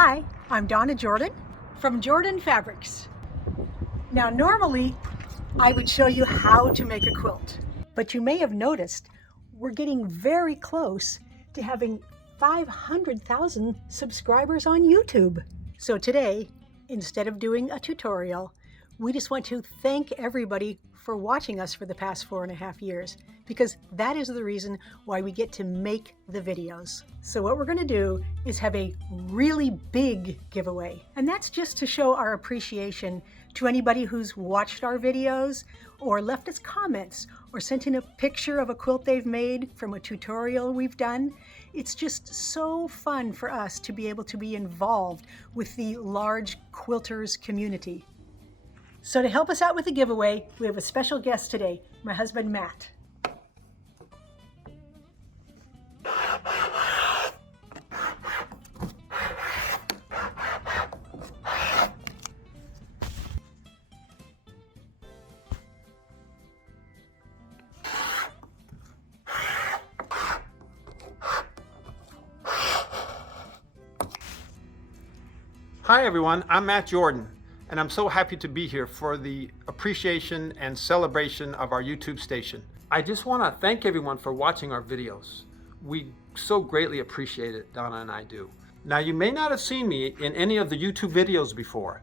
Hi, I'm Donna Jordan from Jordan Fabrics. Now normally I would show you how to make a quilt, but you may have noticed we're getting very close to having 500,000 subscribers on YouTube. So today, instead of doing a tutorial, we just want to thank everybody for watching us for the past 4.5 years, because that is the reason why we get to make the videos. So what we're going to do is have a really big giveaway, and that's just to show our appreciation to anybody who's watched our videos or left us comments or sent in a picture of a quilt they've made from a tutorial we've done. It's just so fun for us to be able to be involved with the large quilters community. So to help us out with the giveaway, we have a special guest today, my husband Matt. Hi everyone, I'm Matt Jordan, and I'm so happy to be here for the appreciation and celebration of our YouTube station. I just want to thank everyone for watching our videos. We so greatly appreciate it, Donna and I do. Now, you may not have seen me in any of the YouTube videos before.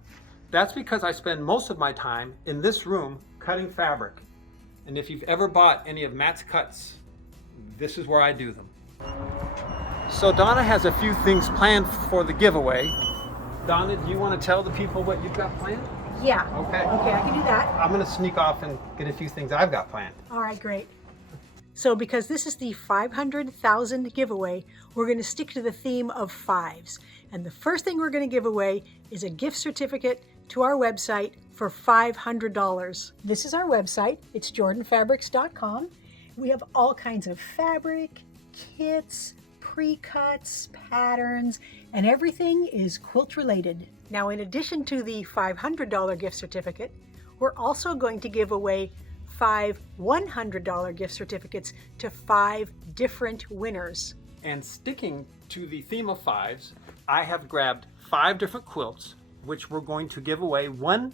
That's because I spend most of my time in this room cutting fabric. And if you've ever bought any of Matt's cuts, this is where I do them. So Donna has a few things planned for the giveaway. Donna, do you want to tell the people what you've got planned? Yeah. Okay. Okay, I can do that. I'm going to sneak off and get a few things I've got planned. All right, great. So because this is the 500,000 giveaway, we're going to stick to the theme of fives. And the first thing we're going to give away is a gift certificate to our website for $500. This is our website. It's jordanfabrics.com. We have all kinds of fabric, kits, pre-cuts, patterns, and everything is quilt related. Now, in addition to the $500 gift certificate, we're also going to give away 5 $100 gift certificates to 5 different winners. And sticking to the theme of fives, I have grabbed 5 different quilts, which we're going to give away 1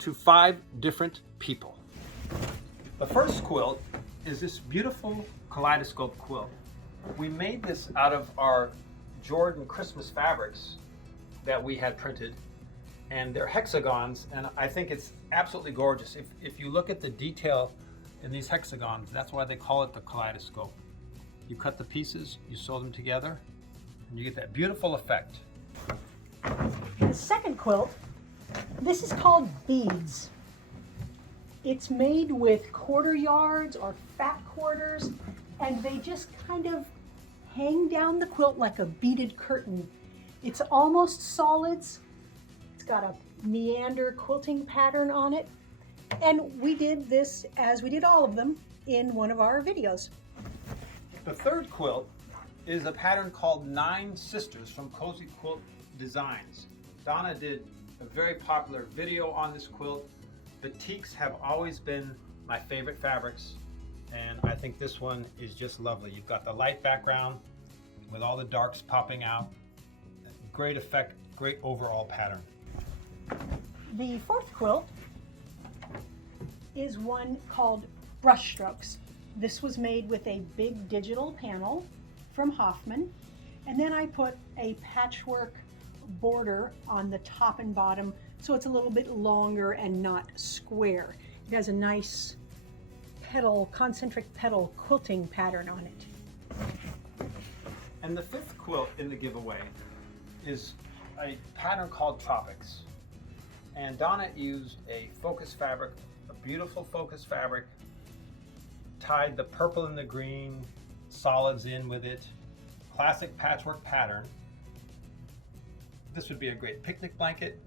to 5 different people. The first quilt is this beautiful kaleidoscope quilt. We made this out of our Jordan Christmas fabrics that we had printed, and they're hexagons, and I think it's absolutely gorgeous. If you look at the detail in these hexagons, that's why they call it the kaleidoscope. You cut the pieces, you sew them together, and you get that beautiful effect. The second quilt, this is called Beads. It's made with quarter yards or fat quarters, and they just kind of hang down the quilt like a beaded curtain. It's almost solids. It's got a meander quilting pattern on it. And we did this, as we did all of them, in one of our videos. The third quilt is a pattern called 9 Sisters from Cozy Quilt Designs. Donna did a very popular video on this quilt. Batiks have always been my favorite fabrics, and I think this one is just lovely. You've got the light background with all the darks popping out. Great effect, great overall pattern. The fourth quilt is one called Brush Strokes. This was made with a big digital panel from Hoffman, and then I put a patchwork border on the top and bottom so it's a little bit longer and not square. It has a nice petal, concentric petal quilting pattern on it. And the fifth quilt in the giveaway is a pattern called Tropics. And Donna used a focus fabric, a beautiful focus fabric, tied the purple and the green solids in with it. Classic patchwork pattern. This would be a great picnic blanket.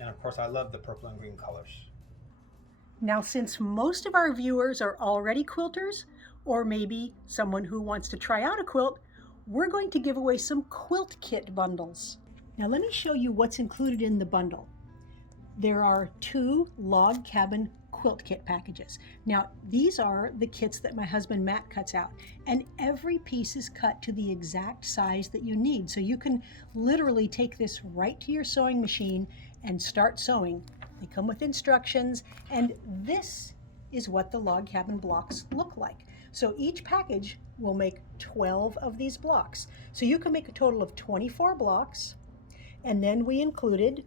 And of course, I love the purple and green colors. Now, since most of our viewers are already quilters, or maybe someone who wants to try out a quilt, we're going to give away some quilt kit bundles. Now let me show you what's included in the bundle. There are 2 log cabin quilt kit packages. Now, these are the kits that my husband Matt cuts out, and every piece is cut to the exact size that you need. So you can literally take this right to your sewing machine and start sewing. They come with instructions, and this is what the log cabin blocks look like. So each package will make 12 of these blocks. So you can make a total of 24 blocks, and then we included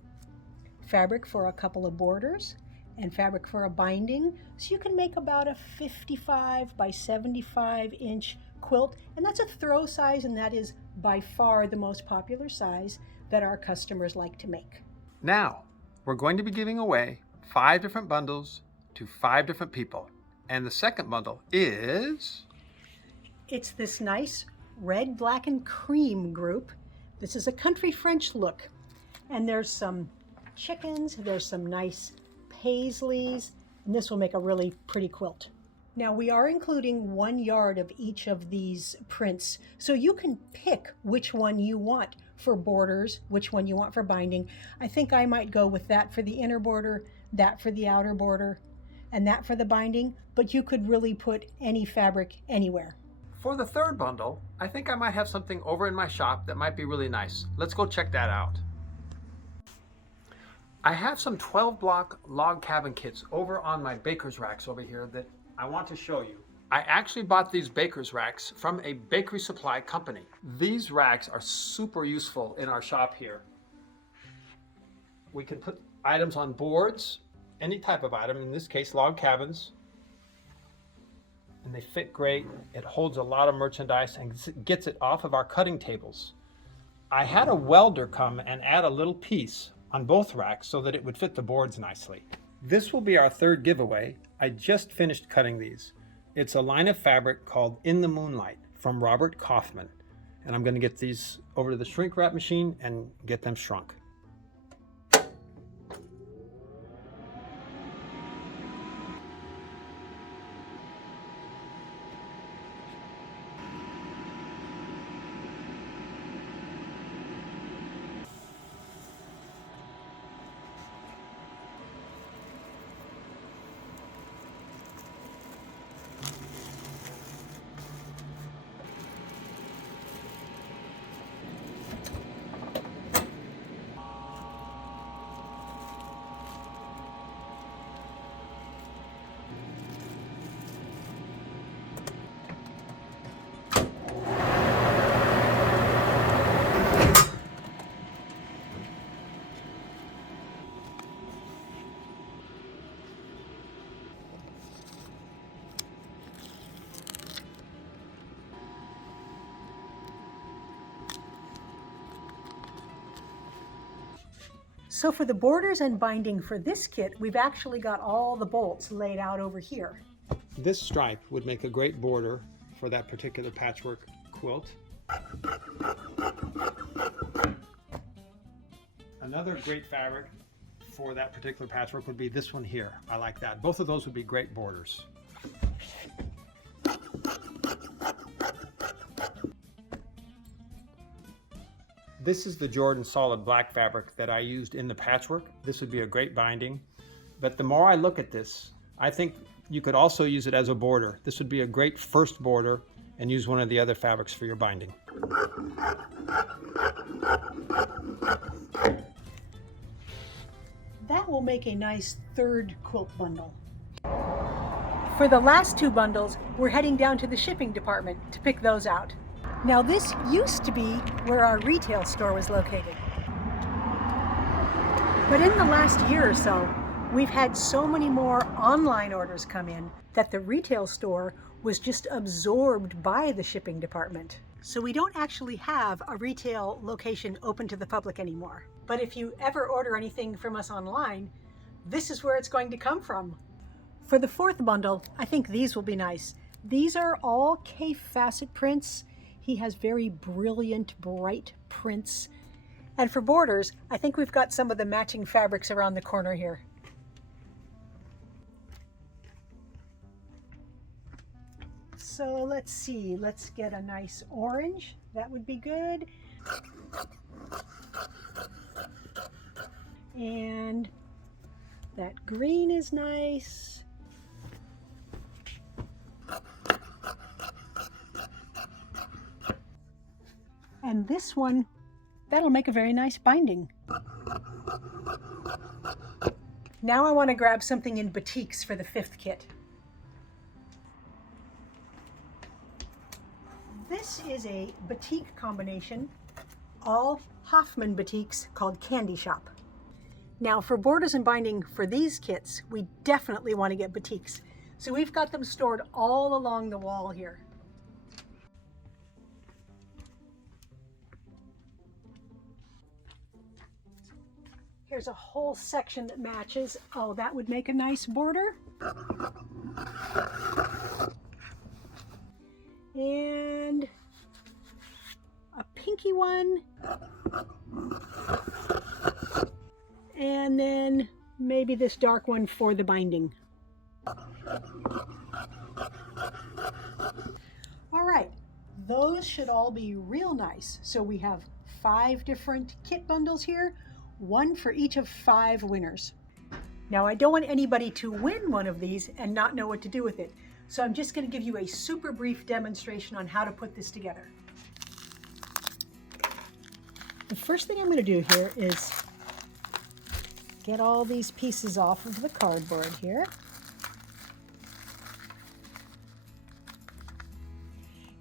fabric for a couple of borders and fabric for a binding. So you can make about a 55 by 75 inch quilt, and that's a throw size, and that is by far the most popular size that our customers like to make. Now, we're going to be giving away 5 different bundles to 5 different people. And the second bundle is... It's this nice red, black, and cream group. This is a country French look. And there's some chickens, there's some nice paisleys, and this will make a really pretty quilt. Now we are including 1 yard of each of these prints, so you can pick which one you want for borders, which one you want for binding. I think I might go with that for the inner border, that for the outer border, and that for the binding, but you could really put any fabric anywhere. For the third bundle, I think I might have something over in my shop that might be really nice. Let's go check that out. I have some 12 block log cabin kits over on my baker's racks over here that I want to show you. I actually bought these baker's racks from a bakery supply company. These racks are super useful in our shop here. We can put items on boards, any type of item, in this case log cabins, and they fit great. It holds a lot of merchandise and gets it off of our cutting tables. I had a welder come and add a little piece on both racks so that it would fit the boards nicely. This will be our third giveaway. I just finished cutting these. It's a line of fabric called In the Moonlight from Robert Kaufman. And I'm going to get these over to the shrink wrap machine and get them shrunk. So for the borders and binding for this kit, we've actually got all the bolts laid out over here. This stripe would make a great border for that particular patchwork quilt. Another great fabric for that particular patchwork would be this one here. I like that. Both of those would be great borders. This is the Jordan solid black fabric that I used in the patchwork. This would be a great binding. But the more I look at this, I think you could also use it as a border. This would be a great first border, and use one of the other fabrics for your binding. That will make a nice third quilt bundle. For the last 2 bundles, we're heading down to the shipping department to pick those out. Now this used to be where our retail store was located. But in the last year or so, we've had so many more online orders come in that the retail store was just absorbed by the shipping department. So we don't actually have a retail location open to the public anymore. But if you ever order anything from us online, this is where it's going to come from. For the 4th bundle, I think these will be nice. These are all Kaffe Fassett prints. He has very brilliant, bright prints. And for borders, I think we've got some of the matching fabrics around the corner here. So let's see, let's get a nice orange. That would be good. And that green is nice. And this one, that'll make a very nice binding. Now I want to grab something in batiks for the 5th kit. This is a batik combination, all Hoffman batiks called Candy Shop. Now for borders and binding for these kits, we definitely want to get batiks. So we've got them stored all along the wall here. Here's a whole section that matches. Oh, that would make a nice border. And a pinky one. And then maybe this dark one for the binding. All right, those should all be real nice. So we have 5 different kit bundles here, 1 for each of 5 winners. Now I don't want anybody to win one of these and not know what to do with it. So I'm just going to give you a super brief demonstration on how to put this together. The first thing I'm going to do here is get all these pieces off of the cardboard here.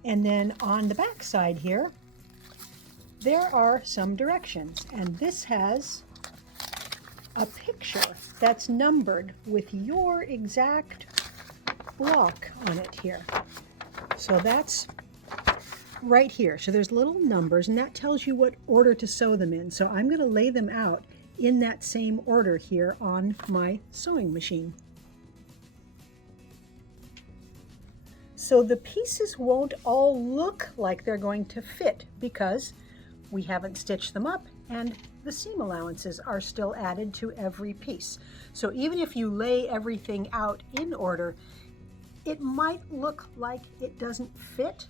And then on the back side here, there are some directions. And this has a picture that's numbered with your exact block on it here. So that's right here. So there's little numbers, and that tells you what order to sew them in. So I'm going to lay them out in that same order here on my sewing machine. So the pieces won't all look like they're going to fit because we haven't stitched them up and the seam allowances are still added to every piece. So even if you lay everything out in order, it might look like it doesn't fit,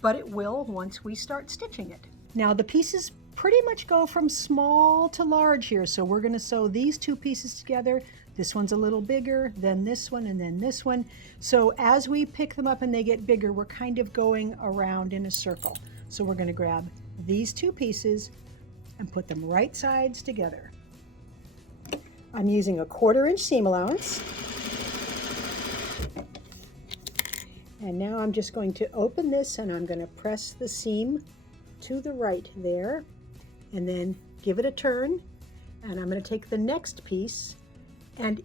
but it will once we start stitching it. Now the pieces pretty much go from small to large here. So we're going to sew these 2 pieces together. This one's a little bigger, then this one, and then this one. So as we pick them up and they get bigger, we're kind of going around in a circle. So we're going to grab these 2 pieces and put them right sides together. I'm using a 1/4 inch seam allowance. And now I'm just going to open this and I'm going to press the seam to the right there and then give it a turn. And I'm going to take the next piece, and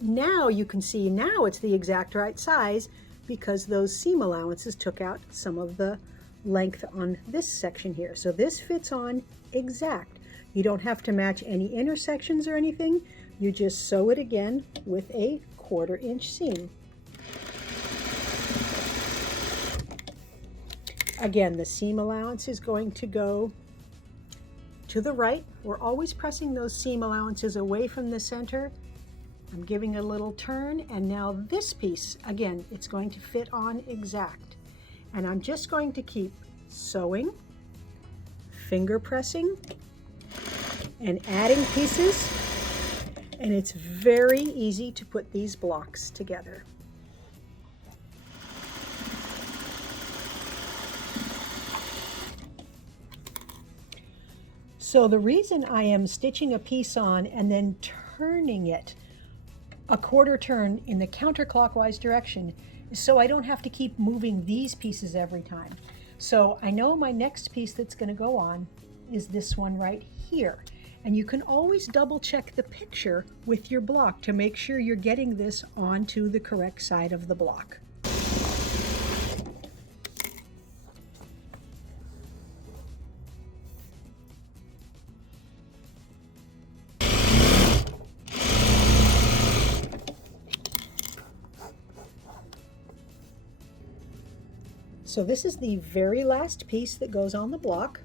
now you can see now it's the exact right size because those seam allowances took out some of the length on this section here. So this fits on exact. You don't have to match any intersections or anything. You just sew it again with a 1/4 inch seam. Again, the seam allowance is going to go to the right. We're always pressing those seam allowances away from the center. I'm giving a little turn, and now this piece, again, it's going to fit on exact. And I'm just going to keep sewing, finger pressing, and adding pieces. And it's very easy to put these blocks together. So the reason I am stitching a piece on and then turning it a 1/4 turn in the counterclockwise direction is so I don't have to keep moving these pieces every time. So I know my next piece that's going to go on is this one right here. And you can always double check the picture with your block to make sure you're getting this onto the correct side of the block. So this is the very last piece that goes on the block.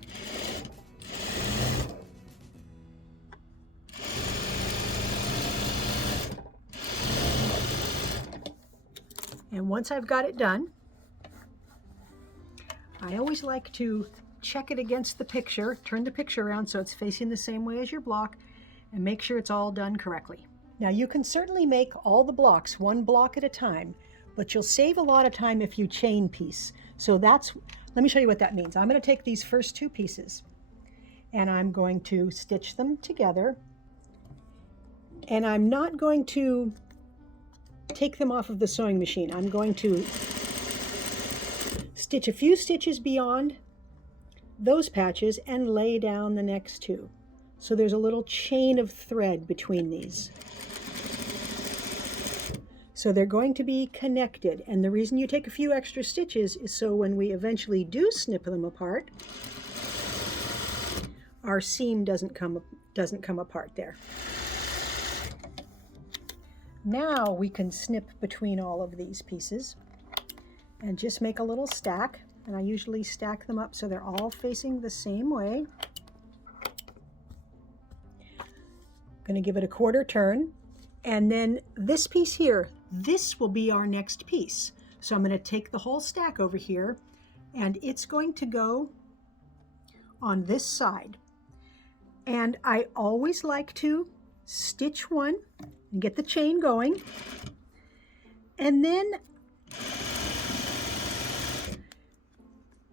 And once I've got it done, I always like to check it against the picture, turn the picture around so it's facing the same way as your block, and make sure it's all done correctly. Now you can certainly make all the blocks 1 block at a time, but you'll save a lot of time if you chain piece. So that's let me show you what that means. I'm going to take these first two pieces and I'm going to stitch them together, and I'm not going to take them off of the sewing machine. I'm going to stitch a few stitches beyond those patches and lay down the next two. So there's a little chain of thread between these. So they're going to be connected, and the reason you take a few extra stitches is so when we eventually do snip them apart, our seam doesn't come apart there. Now we can snip between all of these pieces and just make a little stack, and I usually stack them up so they're all facing the same way. Going to give it a quarter turn, and then this piece here, this will be our next piece. So I'm going to take the whole stack over here, and it's going to go on this side. And I always like to stitch one and get the chain going, and then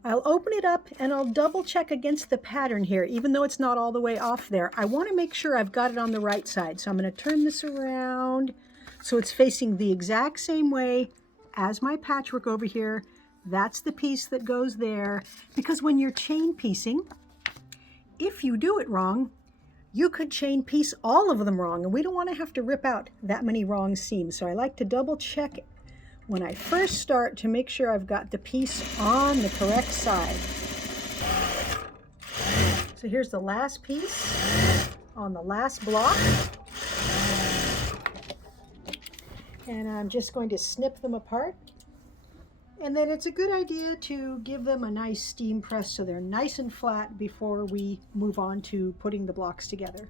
I'll open it up and I'll double check against the pattern here, even though it's not all the way off there. I want to make sure I've got it on the right side. So I'm going to turn this around so it's facing the exact same way as my patchwork over here. That's the piece that goes there, because when you're chain piecing, if you do it wrong, you could chain piece all of them wrong, and we don't want to have to rip out that many wrong seams. So I like to double check it when I first start to make sure I've got the piece on the correct side. So here's the last piece on the last block. And I'm just going to snip them apart. And then it's a good idea to give them a nice steam press so they're nice and flat before we move on to putting the blocks together.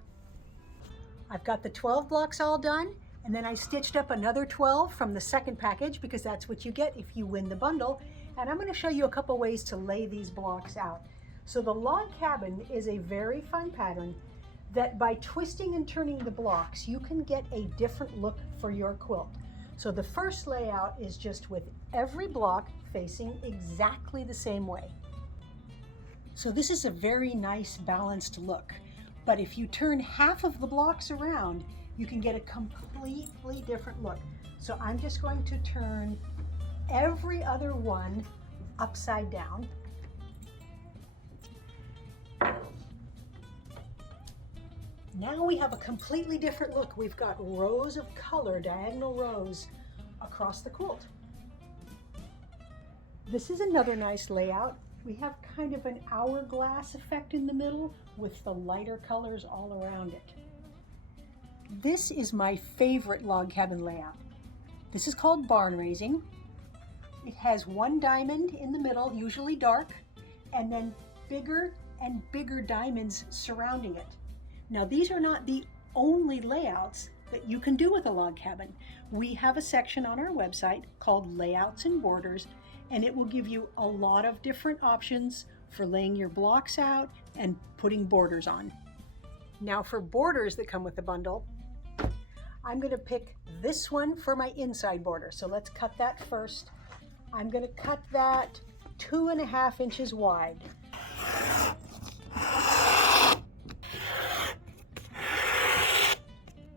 I've got the 12 blocks all done, and then I stitched up another 12 from the second package because that's what you get if you win the bundle. And I'm going to show you a couple ways to lay these blocks out. So the log cabin is a very fun pattern that by twisting and turning the blocks, you can get a different look for your quilt. So the first layout is just with every block facing exactly the same way. So this is a very nice balanced look, but if you turn half of the blocks around, you can get a completely different look. So I'm just going to turn every other one upside down. Now we have a completely different look. We've got rows of color, diagonal rows across the quilt. This is another nice layout. We have kind of an hourglass effect in the middle with the lighter colors all around it. This is my favorite log cabin layout. This is called barn raising. It has one diamond in the middle, usually dark, and then bigger and bigger diamonds surrounding it. Now, these are not the only layouts that you can do with a log cabin. We have a section on our website called Layouts and Borders, and it will give you a lot of different options for laying your blocks out and putting borders on. Now, for borders that come with the bundle, I'm going to pick this one for my inside border. So let's cut that first. I'm going to cut that 2.5 inches wide.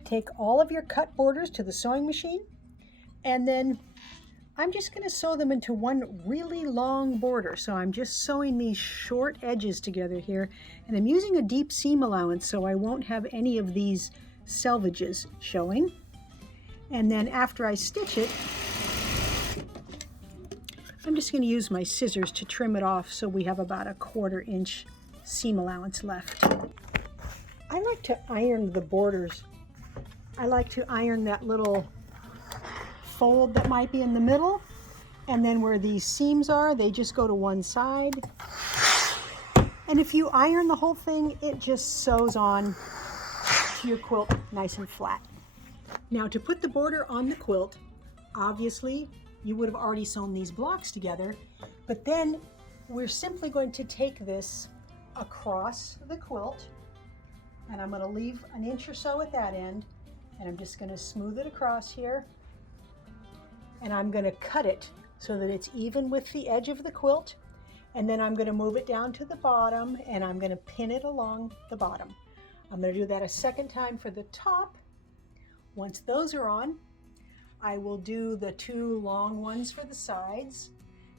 Take all of your cut borders to the sewing machine, and then I'm just going to sew them into one really long border. So I'm just sewing these short edges together here, and I'm using a deep seam allowance so I won't have any of these selvages showing. And then after I stitch it, I'm just going to use my scissors to trim it off so we have about a 1/4 inch seam allowance left. I like to iron the borders. I like to iron that little fold that might be in the middle, and then where these seams are, they just go to one side. And if you iron the whole thing, it just sews on to your quilt nice and flat. Now, to put the border on the quilt, obviously you would have already sewn these blocks together, but then we're simply going to take this across the quilt, and I'm going to leave an inch or so at that end, and I'm just going to smooth it across here, and I'm going to cut it so that it's even with the edge of the quilt, And then I'm going to move it down to the bottom and I'm going to pin it along the bottom. I'm going to do that a second time for the top. Once those are on, I will do the two long ones for the sides.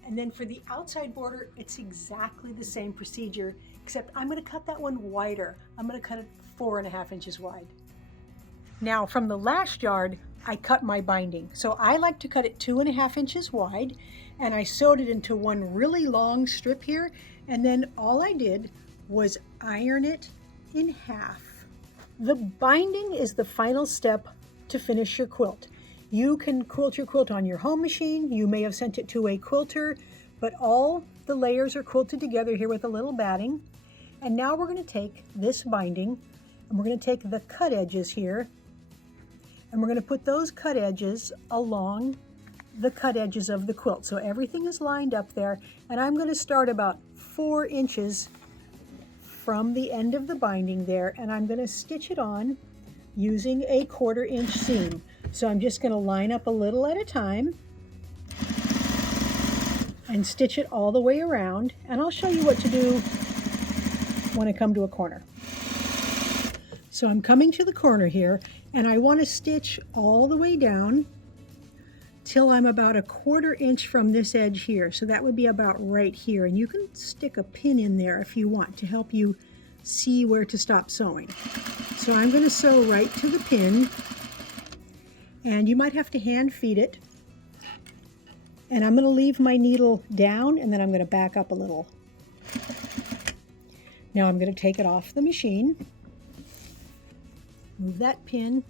And then for the outside border, it's exactly the same procedure, except I'm going to cut that one wider. I'm going to cut it 4.5 inches wide. Now from the last yard, I cut my binding. So I like to cut it 2.5 inches wide, and I sewed it into one really long strip here. And then all I did was iron it in half. The binding is the final step to finish your quilt. You can quilt your quilt on your home machine. You may have sent it to a quilter, but all the layers are quilted together here with a little batting. And now we're going to take this binding and we're going to take the cut edges here and we're going to put those cut edges along the cut edges of the quilt. So everything is lined up there, and I'm going to start about 4 inches from the end of the binding there, and I'm going to stitch it on using a 1/4 inch seam. So I'm just going to line up a little at a time and stitch it all the way around, and I'll show you what to do when I come to a corner. So I'm coming to the corner here, and I want to stitch all the way down till I'm about a 1/4 inch from this edge here. So that would be about right here, and you can stick a pin in there if you want to help you see where to stop sewing. So I'm going to sew right to the pin, and you might have to hand feed it. And I'm going to leave my needle down, and then I'm going to back up a little. Now I'm going to take it off the machine, move that pin,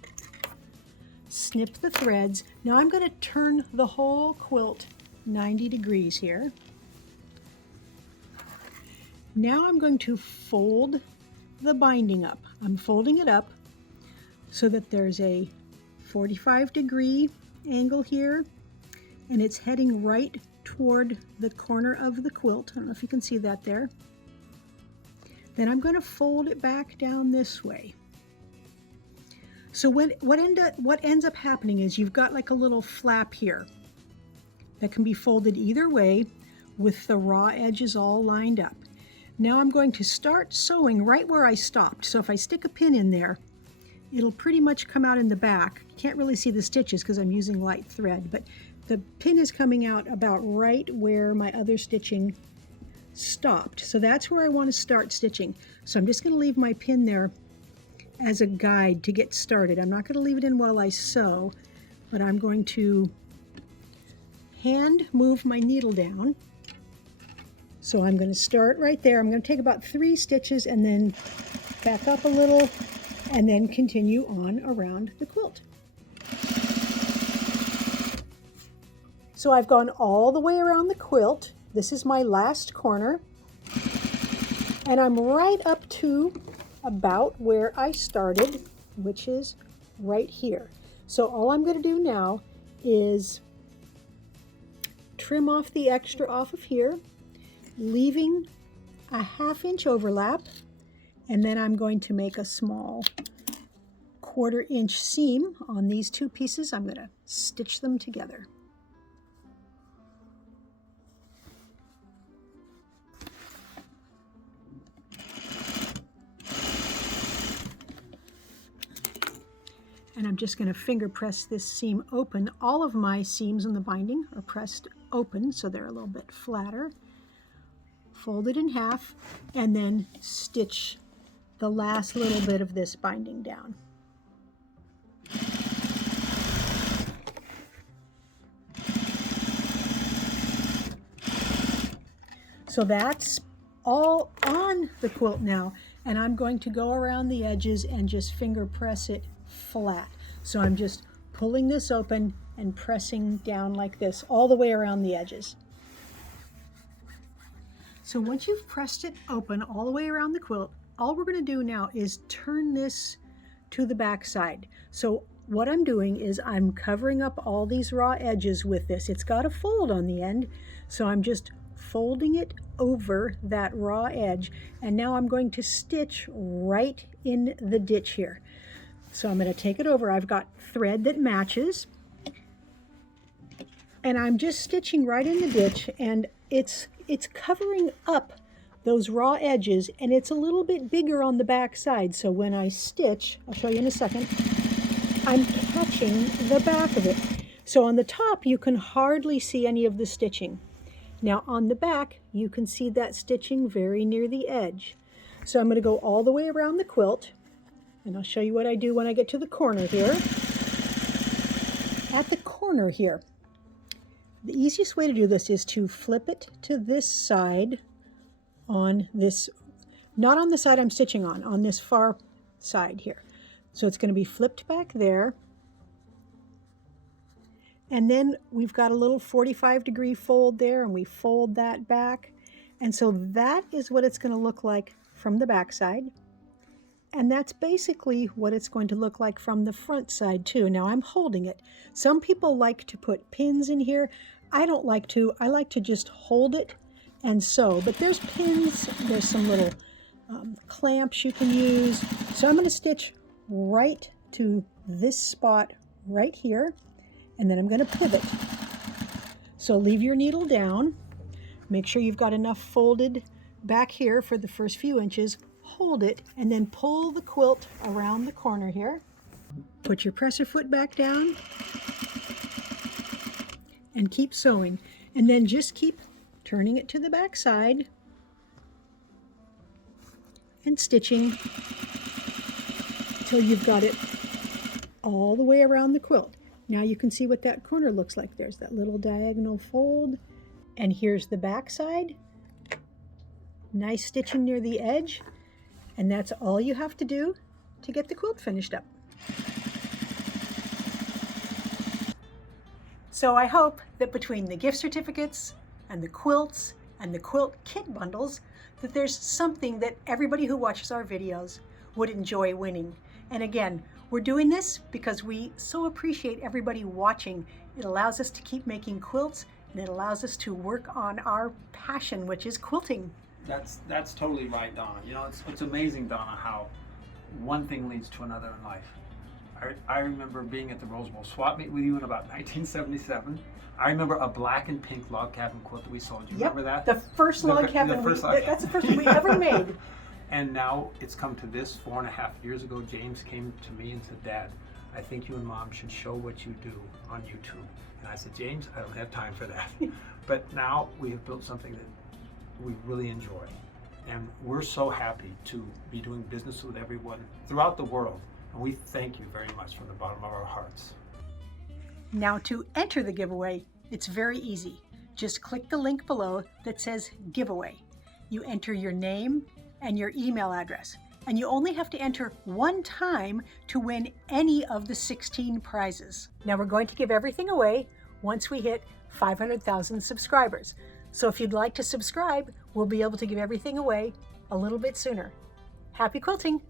snip the threads. Now I'm going to turn the whole quilt 90 degrees here. Now I'm going to fold the binding up. I'm folding it up so that there's a 45-degree angle here, and it's heading right toward the corner of the quilt. I don't know if you can see that there. Then I'm going to fold it back down this way. So what ends up happening is you've got like a little flap here that can be folded either way with the raw edges all lined up. Now I'm going to start sewing right where I stopped. So if I stick a pin in there, it'll pretty much come out in the back. You can't really see the stitches because I'm using light thread, but the pin is coming out about right where my other stitching stopped. So that's where I want to start stitching. So I'm just going to leave my pin there as a guide to get started. I'm not going to leave it in while I sew, but I'm going to hand move my needle down. So I'm going to start right there. I'm going to take about 3 stitches and then back up a little and then continue on around the quilt. So I've gone all the way around the quilt. This is my last corner, and I'm right up to about where I started, which is right here. So all I'm going to do now is trim off the extra off of here, leaving a 1/2 inch overlap, and then I'm going to make a small 1/4 inch seam on these 2 pieces. I'm going to stitch them together. And I'm just going to finger press this seam open. All of my seams in the binding are pressed open, so they're a little bit flatter. Fold it in half, and then stitch the last little bit of this binding down. So that's all on the quilt now, and I'm going to go around the edges and just finger press it flat. So I'm just pulling this open and pressing down like this all the way around the edges. So once you've pressed it open all the way around the quilt, all we're going to do now is turn this to the back side. So what I'm doing is I'm covering up all these raw edges with this. It's got a fold on the end, so I'm just folding it over that raw edge, and now I'm going to stitch right in the ditch here. So I'm going to take it over. I've got thread that matches, and I'm just stitching right in the ditch, and it's covering up those raw edges, and it's a little bit bigger on the back side. So when I stitch, I'll show you in a second, I'm catching the back of it. So on the top, you can hardly see any of the stitching. Now on the back, you can see that stitching very near the edge. So I'm going to go all the way around the quilt, and I'll show you what I do when I get to the corner here. At the corner here, the easiest way to do this is to flip it to this side on this, not on the side I'm stitching on this far side here. So it's going to be flipped back there. And then we've got a little 45-degree fold there, and we fold that back. And so that is what it's going to look like from the back side. And that's basically what it's going to look like from the front side too. Now I'm holding it. Some people like to put pins in here. I don't like to. I like to just hold it and sew. But there's pins, there's some little clamps you can use. So I'm going to stitch right to this spot right here. And then I'm going to pivot. So leave your needle down. Make sure you've got enough folded back here for the first few inches. Hold it, and then pull the quilt around the corner here. Put your presser foot back down and keep sewing. And then just keep turning it to the back side and stitching until you've got it all the way around the quilt. Now you can see what that corner looks like. There's that little diagonal fold, and here's the back side. Nice stitching near the edge, and that's all you have to do to get the quilt finished up. So I hope that between the gift certificates and the quilts and the quilt kit bundles, that there's something that everybody who watches our videos would enjoy winning. And again, we're doing this because we so appreciate everybody watching. It allows us to keep making quilts, and it allows us to work on our passion, which is quilting. That's totally right, Donna. You know, it's amazing, Donna, how one thing leads to another in life. I remember being at the Rose Bowl swap meet with you in about 1977. I remember a black and pink log cabin quilt that we sold. Do you remember that? The first log cabin. That's the first one we ever made. And now it's come to this. 4.5 years ago, James came to me and said, "Dad, I think you and Mom should show what you do on YouTube." And I said, "James, I don't have time for that." But now we have built something that we really enjoy. And we're so happy to be doing business with everyone throughout the world. And we thank you very much from the bottom of our hearts. Now to enter the giveaway, it's very easy. Just click the link below that says giveaway. You enter your name and your email address, and you only have to enter one time to win any of the 16 prizes. Now we're going to give everything away once we hit 500,000 subscribers. So if you'd like to subscribe, we'll be able to give everything away a little bit sooner. Happy quilting!